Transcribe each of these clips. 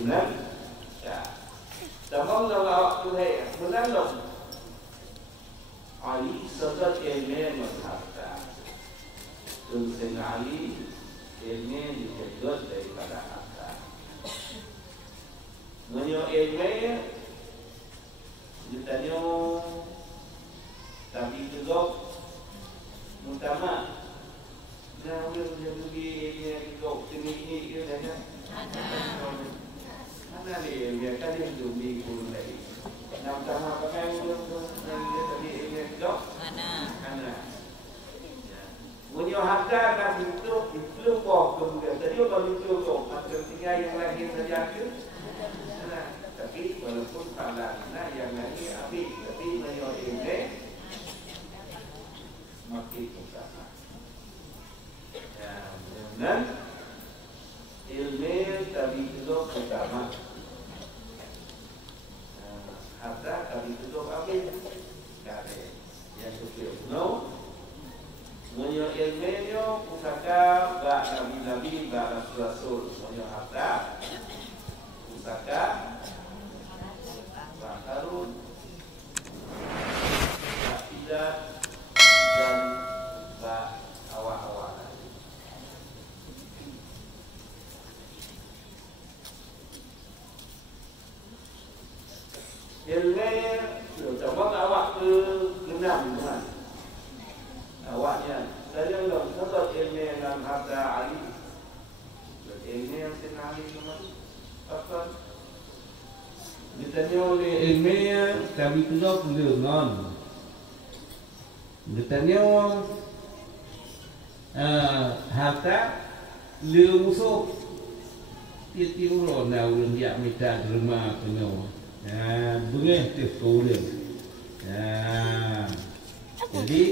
benar. Tamam lawak tu hai benar loh. Ali sadat ilmu mazhabta. Tulisan Ali ilmu dijaga daripada akal. Menyo ilmu ditanya tapi juga utama. Nah, boleh jadi ilmu juga tinggi ke dah. Mana dia biarkan dia dulu pun lagi. Nam sama pakai untuk tadi ini dok. Mana? Munyo harta kan itu kok kemudian tadi kalau itu kok macam tiga yang lagi saja tu. Tapi walaupun falana yang lagi api tapi munyo ini makin utama. Dan ilmu tadi itu utama. Harta tadi itu apa? Kare. Yang kedua, no. Munyo ilmu pusaka bak nabi-nabi bak rasul. Munyo harta pusaka bak Harun, bak Idah dan bak awak-awak. Ilmu coba awak ke genam kan. Awaknya saya bilang sebab ilmu dalam harta Ali. Ilmu yang senang itu apa? Ditanya oleh ilmu kami juga pendengar. Ditanya harta lu musuh titiu rona ulun dia minta rumah penuh. Bunga tu kurang. Jadi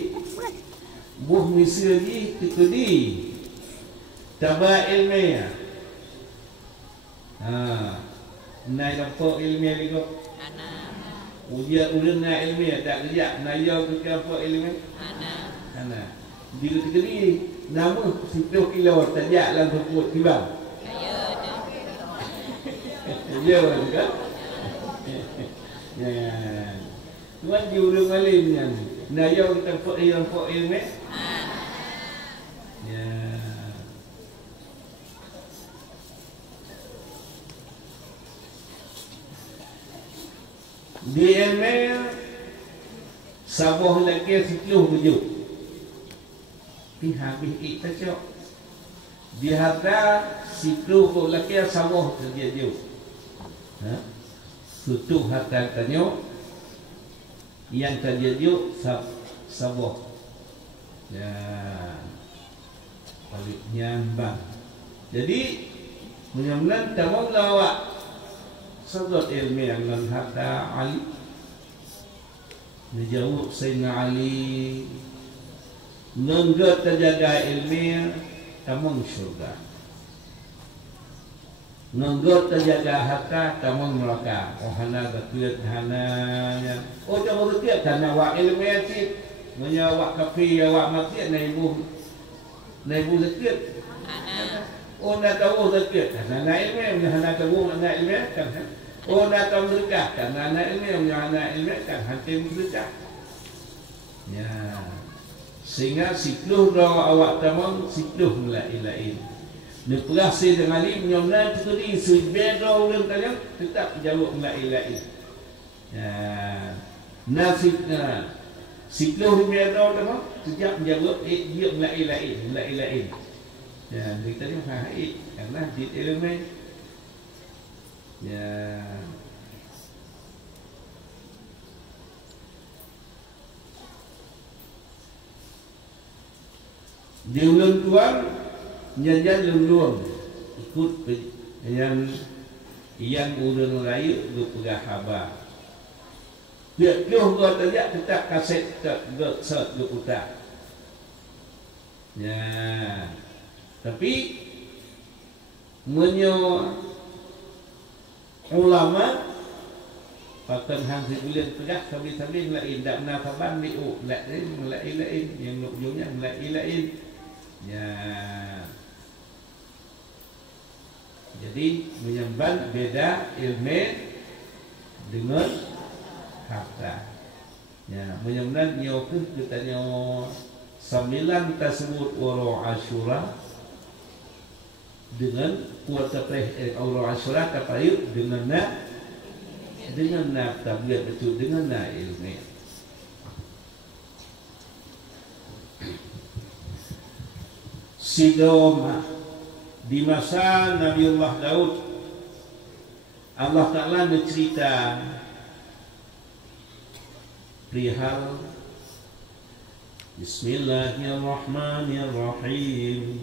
buh misi lagi tikudi taba ilmiah. Nai lampu ilmiah juga. Ujian ulun na ilmiah tak kerja. Naya ke apa ilmiah? Jika tikudi nama 10 kilo tajak dalam perut tiba. Ya kan? Tuan juru malimnya. Naya kita fok ilmu. Ya. Di ilmu sabuh lagi 10 bujuk. Habis kita cok. Di harta 10 lagi sabuh terjadi. Tutup harta tanya yang terjadi sabuh. Ya. Baliknya bang. Jadi mudah-mudahan tamam lawak sahabat ilmu yang dan harta Ali. Dijawab Sayyidina Ali nenggat terjaga ilmu tamam syurga. Nenggot terjaga harta tamang neraka. Oh hana betul hananya. Oh jangan betul karena wak ilmu itu menyawak kafir wak mati naibu zakir. Oh nak tahu zakir karena ilmu hana tahu nak ilmu kan. Oh nak tahu zakah karena ilmu hana ilmu kan hatim zakah. Ya. Sehingga sikluh rawa awak tamang sikluh mulai. Berperasa dengan Ali menyamnan itu sebeda orang tanya tetap jawab la ilaha. Nasibnya sikluh beda orang sejak jawab dia la ilaha. Ya, kita ni faham karena di ilmu. Ya. Di ulang tuan Nyanyian lulung ikut yang urang raya berpegah khabar. Dia kau tanya tetap kaset set berputar. Ya, tapi menyo ulama pakan hang sebulan pegah sambil lain tak nafaban liu lain yang ujungnya lain. Ya. Jadi menyamban beda ilmu dengan harta. Ya, menyamban nyo kita nyo 9 tersebut waro Asyura dengan puasa waro Asyura kapayut dengan tabiat betul dengan ilmu. Sidoma di masa Nabiullah Daud, Allah Ta'ala mencerita perihal Bismillahirrahmanirrahim.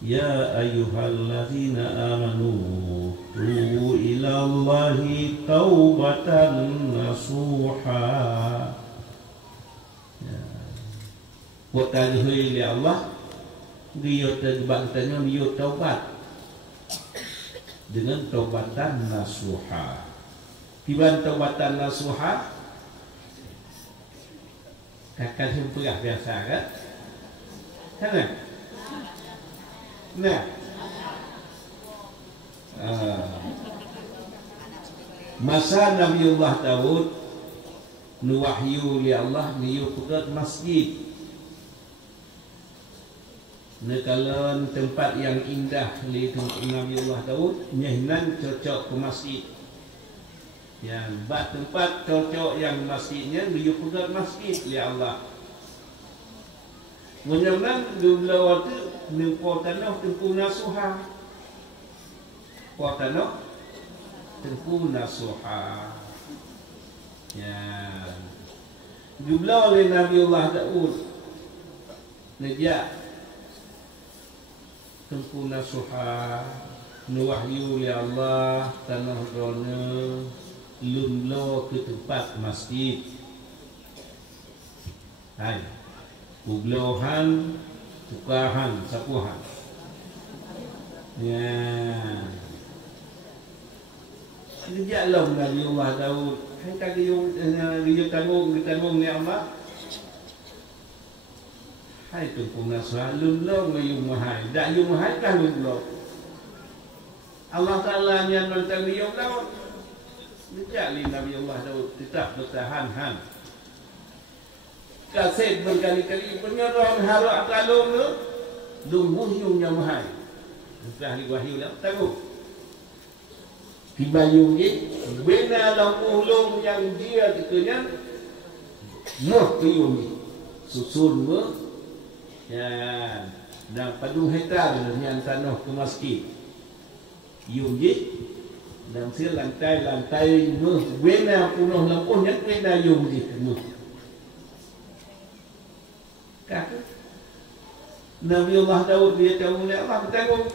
Ya ayyuhalladzina amanu tubu ilallahi taubatan nasuha. Buat kali Allah dia terbangtanya dia taubat dengan taubatan nasuha. Tiba taubatan nasuha kakak sempurna biasa kan? Kan? Nah, masa Nabiullah Daud nuwahyu li Allah niu pegat masjid. Nekalan tempat yang indah li Nabiullah Daud nyehnan cocok ke masjid. Yang bat tempat cocok yang masjidnya niu pegat masjid li Allah. Menyenang jumlah waktu nempo tanah tempuh nasuha. Tanah tempuh nasuha. Ya. Jumlah oleh Nabiullah Daud nejak tempuh nasuha nuwahyu li Allah tanah dona lumlo ke tempat masjid. Hai. Uglohan, tukahan, sapuhan. Ya. Sejak Nabiullah Daud, hai kaki dia tanggung ni Allah. Hai tempuh nasuha, lumlo ngayung mahai, dak yung mahai kah lumlo. Allah Ta'ala yang nonton dia Daud. Sejak Nabiullah Daud tetap bertahan. Kasih berkali-kali penyerang harap kalung tu lumbuh yung nyamahai. Entah di wahyu lah tahu. Tiba yung ni bena lampu long yang dia dikenya noh yung ni susun me ya dan padu hektar yang tanah ke masjid. Yung ni dan sil lantai me bena punoh lampu yang bena yung ni noh. Kata Nabiullah Daud dia tahu oleh Allah bertanggung.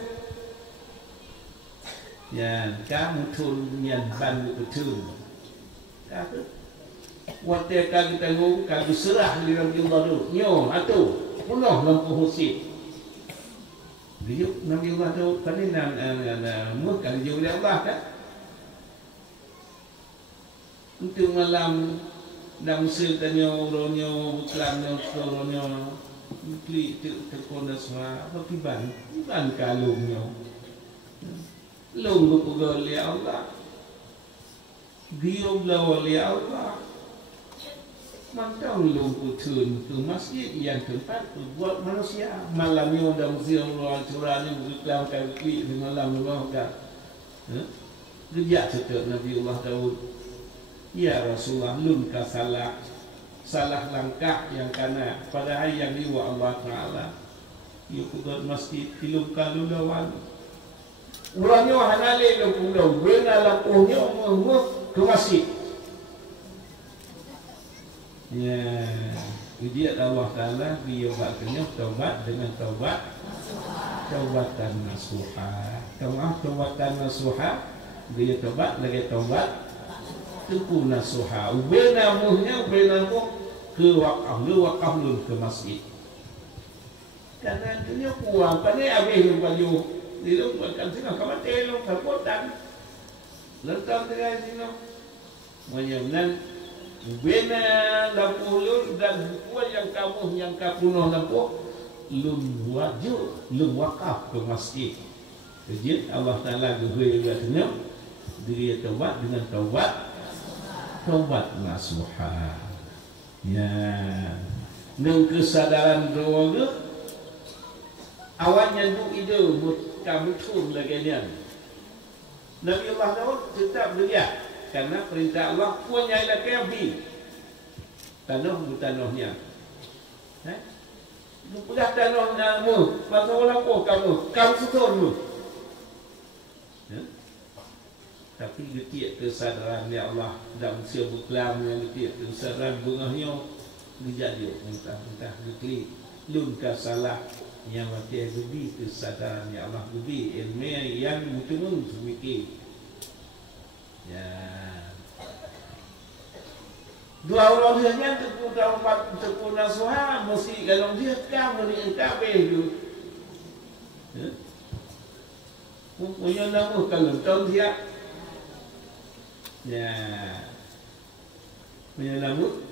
Ya, kamu tun yang bantu betul. Kata waktu kami tanggung kami serah di Nabiullah Daud. Nyo atau punoh lampu masjid. Dia Nabiullah Daud kan murka dia oleh Allah kan. Untuk malam dan mesti tanya orangnya bukannya orangnya klik terkona semua apa tiban kalungnya lung berpegang oleh Allah dia belau oleh Allah mantau lung putun ke masjid yang tempat buat manusia malamnya dah mesti orang curahnya bukan klik di malam kan kerja setiap Nabiullah Daud. Ya Rasulullah lun ka salah langkah yang kana pada hari yang liwa Allah Ta'ala. Ya kudat masjid tilum kalu lawan. Urangnya hanale lampu lawan. Bena lampunya ke masjid. Ya, dia Allah Ta'ala dia buatnya taubat dengan taubatan nasuha. Taubatan nasuha dia taubat lagi taubat tempuh nasuha. Ubena muhnya ubena muh ke wakaf ke masjid. Karena dia kuat, pandai habis baju. Dia bukan sini kamu telok kapotan. Letak dengan sini. Menyemnan ubena lampu lur dan buku yang kapunoh lampu lum wajib lum wakaf ke masjid. Kejit Allah Ta'ala gugui juga senyum. Dia taubat dengan taubat nasuha. Ya, nang kesadaran doa awalnya du ide kamu tun lagi dia. Nabi Allah Daud tetap belia karena perintah Allah punya ila kafi. Tanahnya. Sudah tanah namu, masalah apa kamu sutun. Tapi getik kesadaran ya Allah dalam siapa kelam yang getik kesadaran bungahnya dijadi mentah gekli lun kasalah yang mati gebi kesadaran ya Allah gebi ilmu yang mutunun semiki ya dua orang dia nya terpuna suha mesti kalau dia kamu ni kabeh tu punya nama kalau tahun dia ya, menyelamat,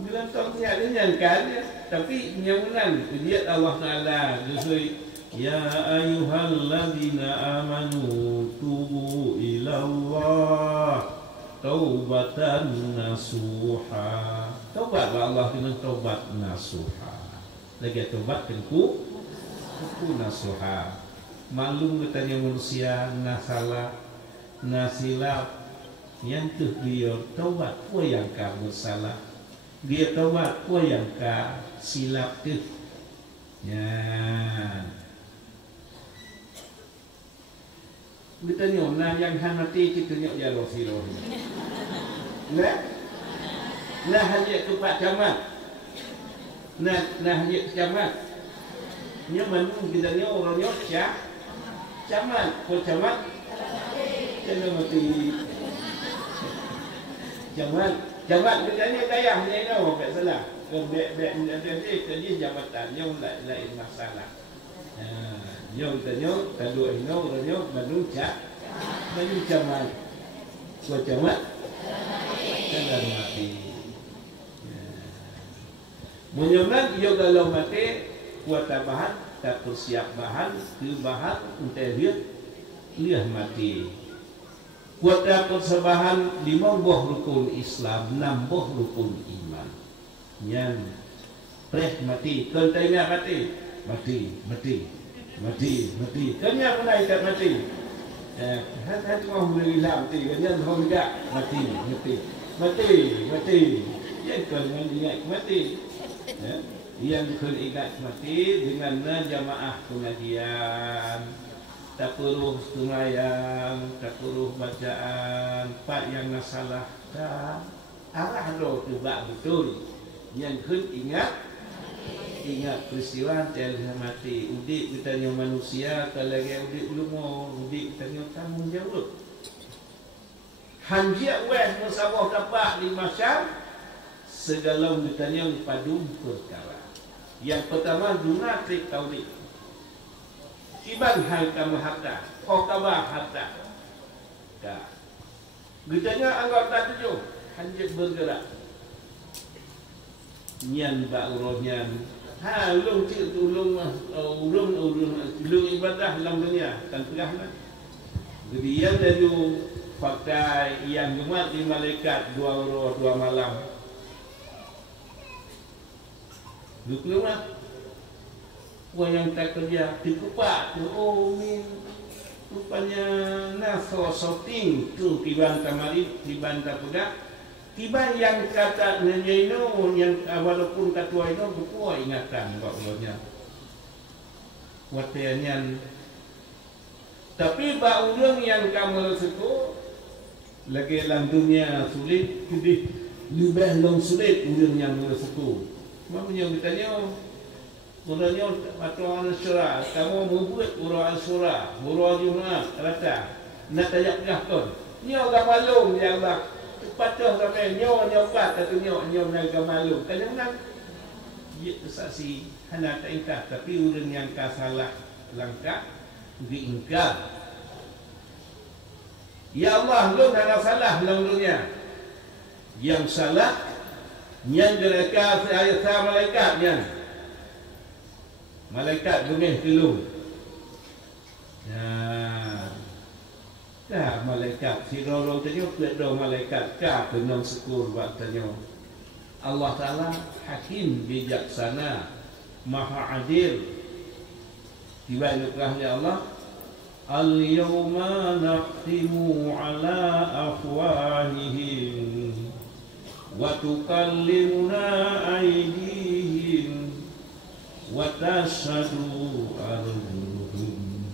bilang tahun tiada nyangkan ya, tapi nyamunan dia Allah Taala disui ya ayyuhalladzina amanu tubu ilallah taubatan nasuha. Taubat Allah dengan taubat nasuha. Lagi taubat tentu nasuha. Maklum katanya manusia nasalah nasilap yang tu dia taubat apa yang kamu salah dia taubat apa yang ka silap tu ya kita nyom nah yang hanati kita nyok ya Rasulullah nah hanya kepak camat nah hanya camat nyaman kita nyok orang nyok camat ko camat jangan mati jangan kerjanya kaya hanya itu tak salah jadi jabatan yang lain masalah yang tanya kedua ini orangnya manusia jaman buat jaman jangan mati menyaman ia kalau mati buat bahan tak persiap bahan ke bahan untuk dia mati buat dapat sebahan 5 buah rukun Islam, 6 buah rukun iman. Yang mati, kontainya mati. Kanya pernah ikat mati. Hati mau hilang mati, kanya mau enggak mati. Yang kena ingat mati. Yang kena ingat mati dengan jamaah pengajian. Tak perlu semayang, tak perlu bacaan, pak yang nasalah tak arah doa tebak betul. Yang kun ingat peristiwa terlihat mati. Udik kita yang manusia, kalau yang udik belum mau, udik kita yang tanggung jawab. Hanjia weh musabah dapat di masyarakat segala kita yang padu perkara. Yang pertama duna trik tauhid. Iban hal kamu harta, kau kabah harta. Dah. Gejanya anggota 7 hanjit bergerak. Nyan ba urunyan. Ulung cik ulung ibadah dalam dunia kan tegahlah. Jadi yang dari pakai yang Jumat di malaikat 2 roh 2 malam. Duklulah. Orang yang tak kerja dikupak tu ni rupanya naso shooting tu tiban kamari tiban tapudak tiban yang kata nenyeino yang walaupun katua itu buku ingatan baulnya watianyan tapi baulung yang kamu seku lagi dalam dunia sulit lebih long sulit ulung yang seku maknanya ditanya Mudahnya atau Asyura, kamu membuat urang Asyura, urang Jumat, rata. Nak tajak pun. Nyo gamalung ya Allah. Patah sampai nyo pat atau nyo nak gamalung. Kadang-kadang dia saksi hana tak ingkar tapi urang yang kasalah langkah diingkar. Ya Allah, lu nak salah dalam dunia. Yang salah yang mereka ayat malaikatnya. Malaikat bengih telung Ya. Kah malaikat si rolong tanya kedo malaikat kah kenang syukur buat tanya. Allah Taala hakim bijaksana, maha adil. Tiba nukrahnya Allah, al-yawma naqtimu ala afwahihim wa tukallimuna aydihim wa tashhadu arjuluhum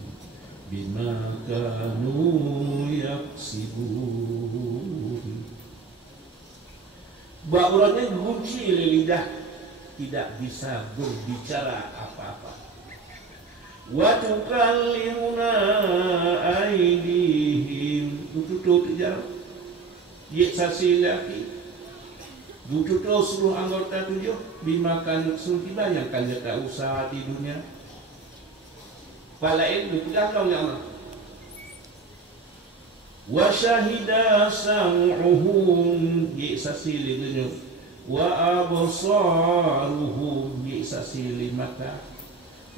bima kanu yaksibun. Baurannya kunci lidah, tidak bisa berbicara apa-apa. Wa tukallimuna aydihim, tutup jarak ye saksi laki tutup seluruh anggota tujuh bima kanu suntiba yang kalian tak usaha di dunia. Falain bukan Allah ya Allah. Wa syahida sam'uhum ye saksi lidunya wa absaruhum ye saksi mata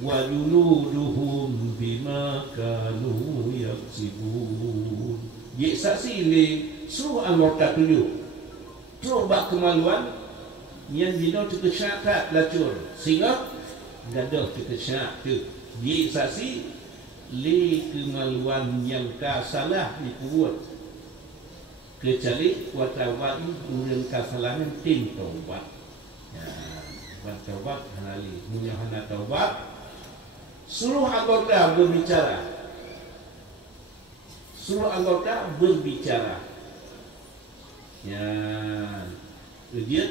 wa juluduhum bima kanu yaksibun ye saksi li seluruh anggota tujuh. Coba kemaluan yang dino terkesyat lacur sehingga gadah terkesyat tu ye saksi li kemaluan yang ka salah dibuat kecuali wa tawbat urang kasalahan tim taubat. Ya, wa taubat halali munya hana taubat seluruh anggota berbicara. Seluruh anggota berbicara. Ya, dia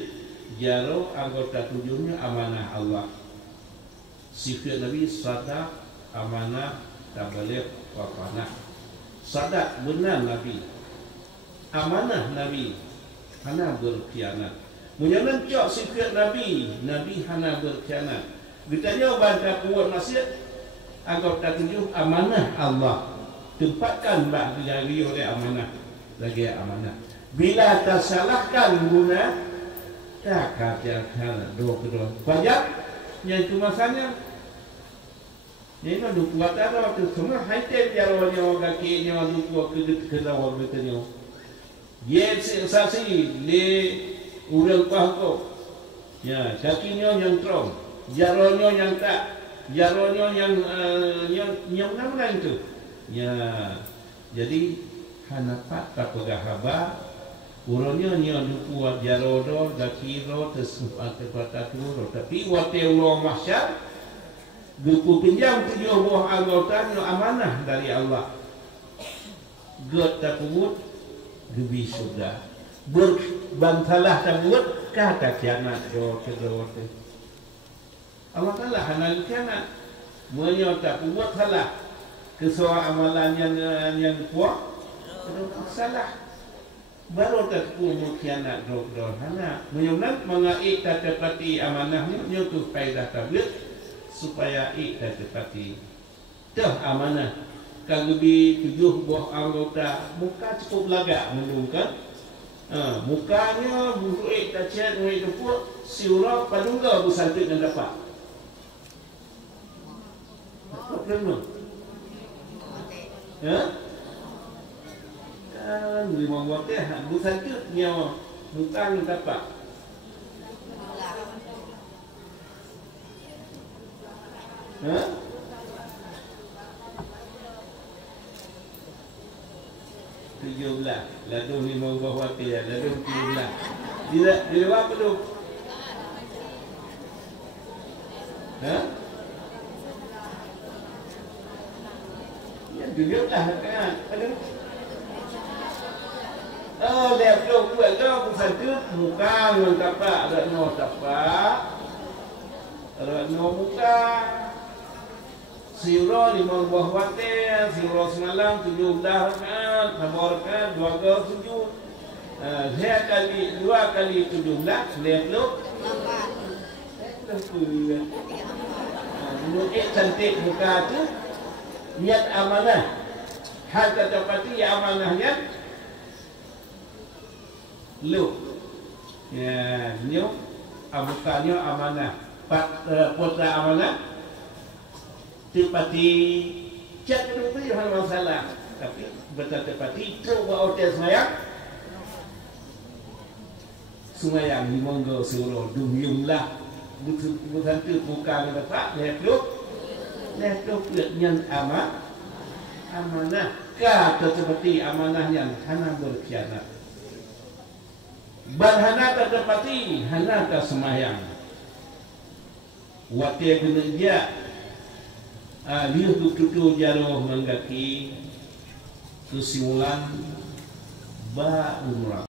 jaro anggota tujuhnya amanah Allah. Sifat Nabi sadaq, amanah, tabaligh, wafanah. Sadaq benar Nabi. Amanah Nabi. Hana berkhianat. Munyanan cok sifat Nabi, Nabi hana berkhianat. Ditanya bantah kuat maksiat, anggota tujuh amanah Allah. Tempatkan bak dijari oleh amanah. Lagi amanah. Bila tersalahkan guna, tak katakan dua-dua. Banyak yang cuma masanya. Ini kan dua tanah tu semua haitem jalannya kakinya dua kedua betulnya. Dia saksi le urang pahko. Ya, kakinya yang terong, jalannya yang tak, jalannya yang mana itu. Ya, jadi hanapat kapagahaba. Urangnya ni ada kuat jarodo, dakiro, tersempat terpatah tapi waktu Allah mahsyar, gupu pinjam tujuh buah anggota yang amanah dari Allah. God takut, gebi sudah. Berbantalah takut, kata kianat do kedua. Allah Taala hanal kianat, menyota takut salah. Kesoa amalan yang kuat, salah. Baru tak punya kianat dok-dok hana menyunat mengaik tepati amanahnya nyotu faedah tabligh supaya ik tepati dah amanah kagubi tujuh buah anggota muka cukup lagak menungkan mukanya buik tak chat buik tepuk siura padungga busantik dan dapat apa problem ya lima waktu bukan tu nyawa bukan dapat. Tujuh belas, lalu lima waktu ya, lalu 17. Bila apa tu? Ya, 17 kan? Ada. Oh, lihat tu buat tu bukan tu muka yang tapak, rano tapak, rano muka. Siro 5 buah water, siro semalam 17 rakaat, tambah rakaat 2 kali sujud. Saya kali 2 kali 17, lihat tu. Menurut cantik muka tu, niat amanah. Hal ketepati amanahnya. Lu, ya, nyo, abukannya amanah, putra amanah, tipati cak itu pun hal masalah. Tapi bertepati coba hotel semayang di monggo suruh dumyumlah bukan tu bukan dapat letuk yang amanah kata seperti amanah yang hana berkhianat barhana tertepati hana tak semayang watia benerja liuh tutu jaruh menggaki kesimpulan ba umrah